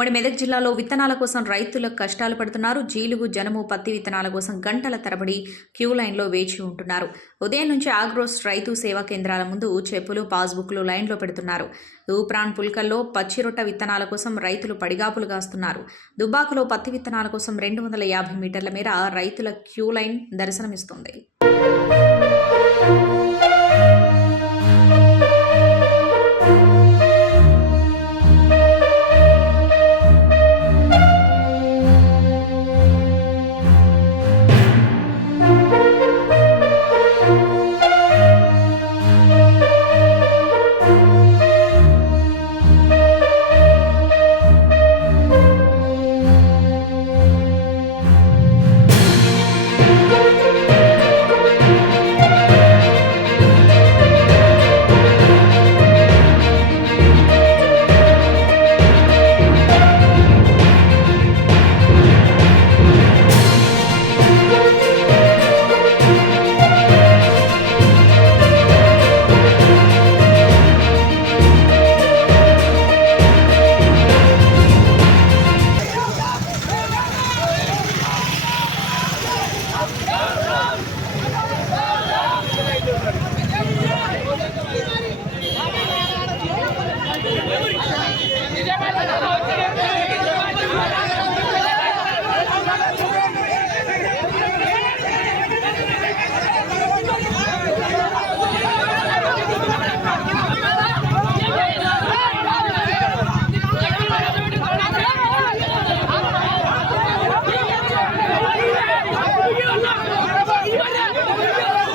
ఉమ్మడి మెదక్ జిల్లాలో విత్తనాల కోసం రైతుల కష్టాలు పడుతున్నారు జీలుగు జనము పత్తి విత్తనాల కోసం గంటల తరబడి క్యూ లైన్లో వేచి ఉంటున్నారు ఉదయం నుంచి ఆగ్రోస్ రైతు సేవా కేంద్రాల ముందు చెప్పులు పాస్బుక్లు లైన్లో పెడుతున్నారు ఊప్రాన్ పుల్కల్లో పచ్చిరొట్ట విత్తనాల కోసం రైతులు పడిగాపులు కాస్తున్నారు దుబ్బాకులో పత్తి విత్తనాల కోసం రెండు వందల యాభై మీటర్ల మేర రైతుల క్యూ లైన్ దర్శనమిస్తుంది